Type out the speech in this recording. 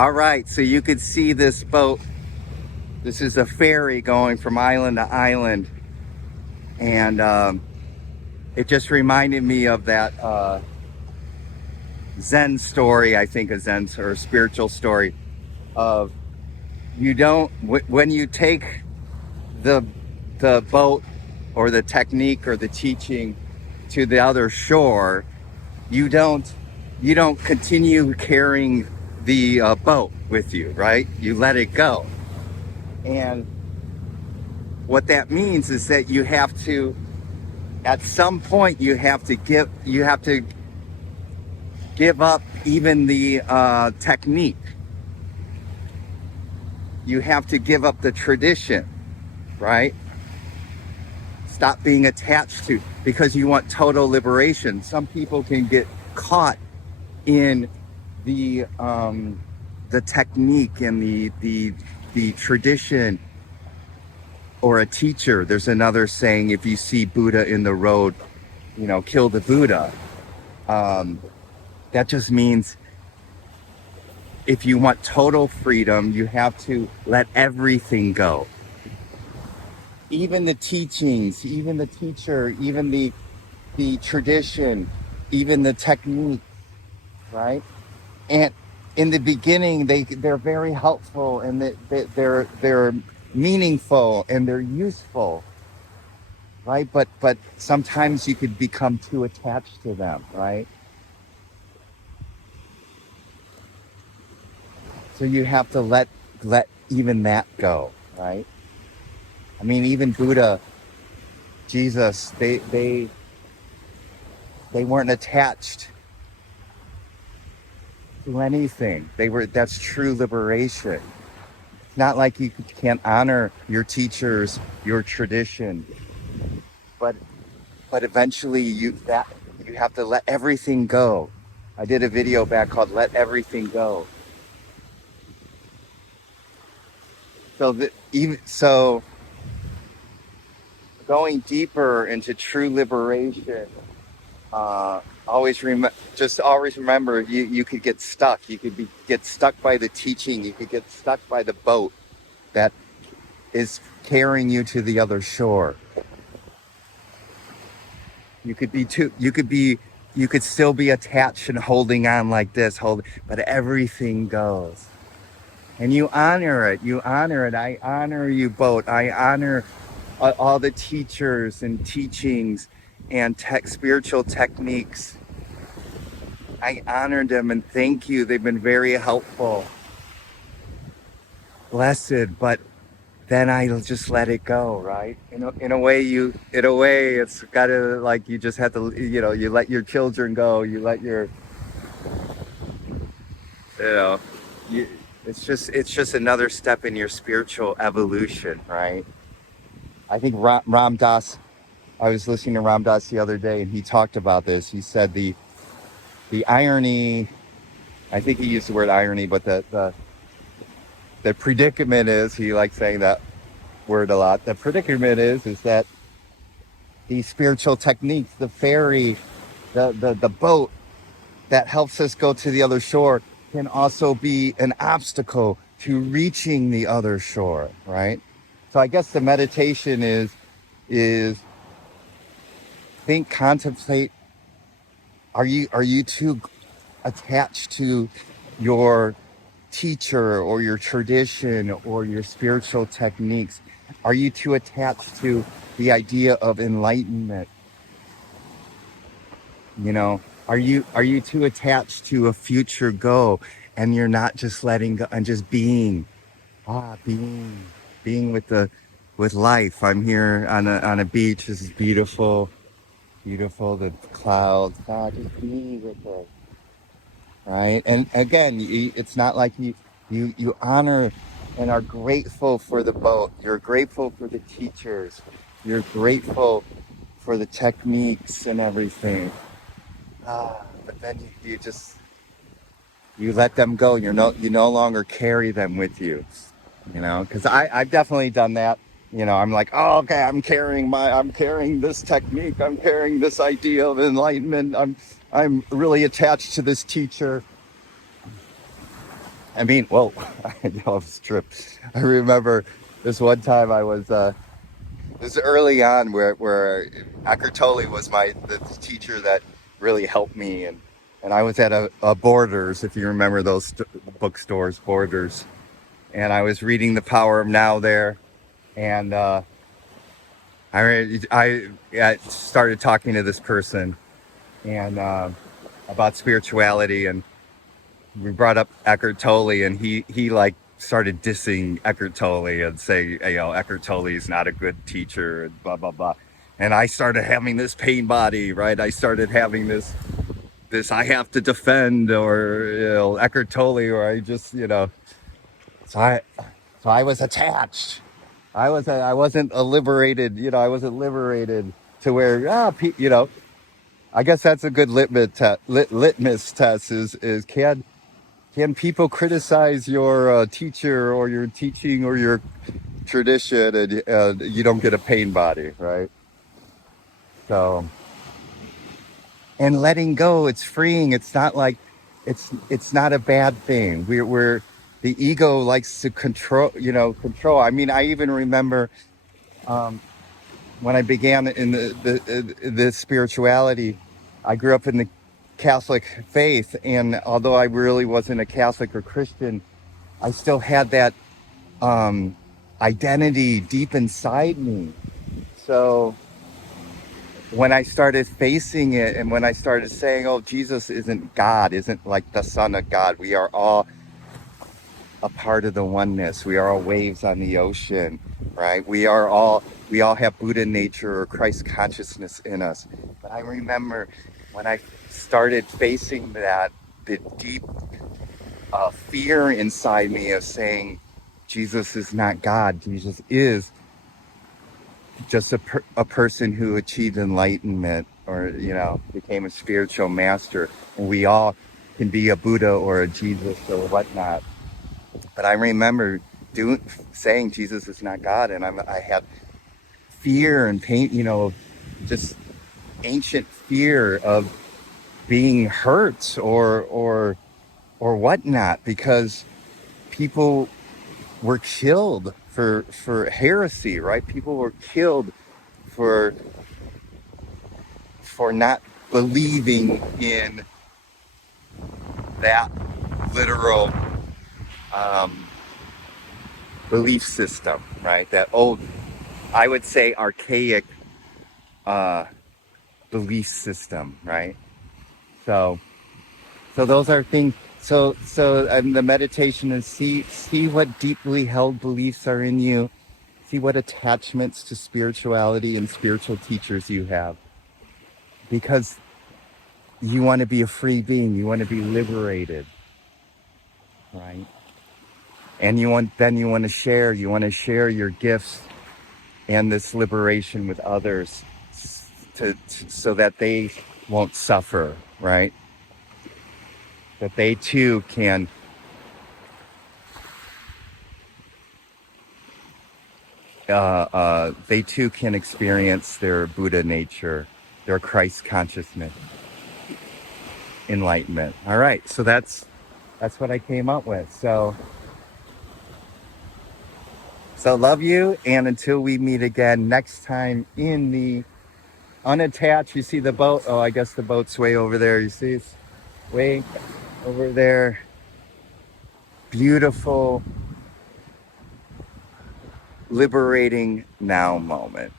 All right, so you could see this boat. This is a ferry going from island to island. And it just reminded me of that Zen story, I think a Zen or a spiritual story of you don't, when you take the boat or the technique or the teaching to the other shore, you don't continue carrying the boat with you, right? You let it go. And what that means is that you have to, at some point, you have to give up even the technique. You have to give up the tradition, right? Stop being attached to, because you want total liberation. Some people can get caught in the technique and the tradition or a teacher. There's another saying: if you see Buddha in the road, kill the Buddha. That just means if you want total freedom, you have to let everything go. Even the teachings, even the teacher, even the tradition, even the technique, right? And in the beginning, they're very helpful, and they're meaningful, and they're useful, right? But sometimes you could become too attached to them, right? So you have to let even that go, right? I mean, even Buddha, Jesus, they weren't attached to anything. That's true liberation. It's not like you can't honor your teachers, your tradition, but eventually you have to let everything go. I did a video back called "Let Everything Go." So going deeper into true liberation, always remember you could get stuck. You could get stuck by the teaching. You could get stuck by the boat that is carrying you to the other shore. You could still be attached and holding on like this, but everything goes. And you honor it. I honor you, boat. I honor all the teachers and teachings and spiritual techniques. I honor them and thank you. They've been very helpful. Blessed, but then I just let it go, right? In a way, it's gotta, like, you just have to, you let your children go. You let your, you, it's just another step in your spiritual evolution, right? I think Ram Dass, I was listening to Ram Dass the other day, and he talked about this. He said the irony, I think he used the word irony, but the predicament is, he likes saying that word a lot. The predicament is that these spiritual techniques, the ferry, the boat that helps us go to the other shore, can also be an obstacle to reaching the other shore, right? So I guess the meditation is contemplate. Are you too attached to your teacher or your tradition or your spiritual techniques? Are you too attached to the idea of enlightenment? Are you too attached to a future goal, and you're not just letting go and just being with life? I'm here on a beach. This is beautiful, the clouds. Just be with it, right? And again, it's not like you honor and are grateful for the boat. You're grateful for the teachers. You're grateful for the techniques and everything. But then you let them go. You no longer carry them with you. Because I've definitely done that. I'm like, oh, okay, I'm carrying this technique. I'm carrying this idea of enlightenment. I'm really attached to this teacher. I mean, whoa, I was tripped. I remember this one time I was, this is early on where Eckhart Tolle was the teacher that really helped me. And I was at a Borders, if you remember those bookstores, Borders. And I was reading The Power of Now there. And I started talking to this person and about spirituality, and we brought up Eckhart Tolle, and he like started dissing Eckhart Tolle and say, you know, Eckhart Tolle is not a good teacher, and blah blah blah. And I started having this pain body, right? I started having this I have to defend, or you know, Eckhart Tolle, or I just, you know, so I was attached. I wasn't a liberated, you know, I wasn't liberated to where you know, I guess that's a good litmus test is can people criticize your teacher or your teaching or your tradition, and you don't get a pain body, right? So, and letting go, it's freeing. It's not like it's not a bad thing. We're the ego likes to control, you know, control. I mean, I even remember um, when I began in the spirituality. I grew up in the Catholic faith, and although I really wasn't a Catholic or Christian, I still had that um, identity deep inside me. So when I started facing it, and when I started saying, oh, Jesus isn't God, isn't like the Son of God, we are all a part of the oneness. We are all waves on the ocean, right? We all have Buddha nature or Christ consciousness in us. But I remember when I started facing that, the deep fear inside me of saying, Jesus is not God. Jesus is just a person who achieved enlightenment, or, you know, became a spiritual master. And we all can be a Buddha or a Jesus or whatnot. But I remember saying Jesus is not God. And I had fear and pain, you know, just ancient fear of being hurt or whatnot, because people were killed for heresy, right? People were killed for not believing in that literal um, belief system, right? That old, I would say, archaic uh, belief system, right? So, so those are things. So the meditation is see what deeply held beliefs are in you. See what attachments to spirituality and spiritual teachers you have, because you want to be a free being. You want to be liberated, right? And you want to share your gifts and this liberation with others, so that they won't suffer, right? That they too can experience their Buddha nature, their Christ consciousness, enlightenment. All right, so that's what I came up with. So love you, and until we meet again next time in the unattached. You see the boat? Oh, I guess the boat's way over there. You see it's way over there. Beautiful, liberating now moment.